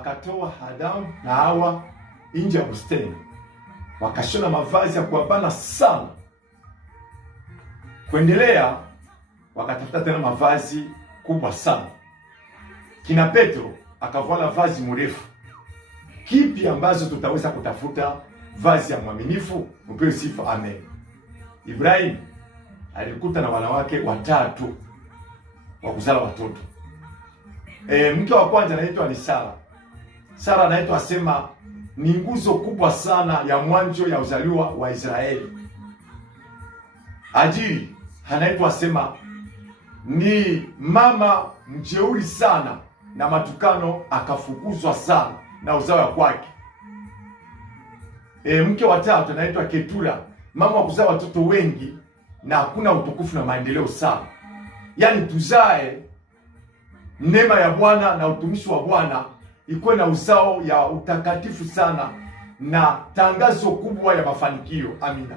akatoa Adamu na Hawa nje ya bustani, wakashona mavazi ya kuwabana sana. Kuendelea, wakatafuta tena mavazi kubwa sana. Kina Petro akavala vazi mrefu. Kipi ambazo tutaweza kutafuta vazi ya mwaminifu? Mpewe sifa, amen. Ibrahim alikuta na wanawake watatu wa kuzala watoto. Mke wa kwanza anaitwa ni Sara. Sara anaitwa asema ni nguzo kubwa sana ya mwanzo ya uzaliwa wa Israeli. Ajiri anaitwa asema ni mama mjeuri sana na matukano, akafukuzwa sana na uzao kwake. Mke wa tatu anaitwa Ketura, mama wa kuzaa watoto wengi na hakuna utukufu na maendeleo sana. Yaani tuzae neema ya Bwana na utumishi wa Bwana ikuwe na uzao ya utakatifu sana na tangazo kubwa ya mafanikio. Amina.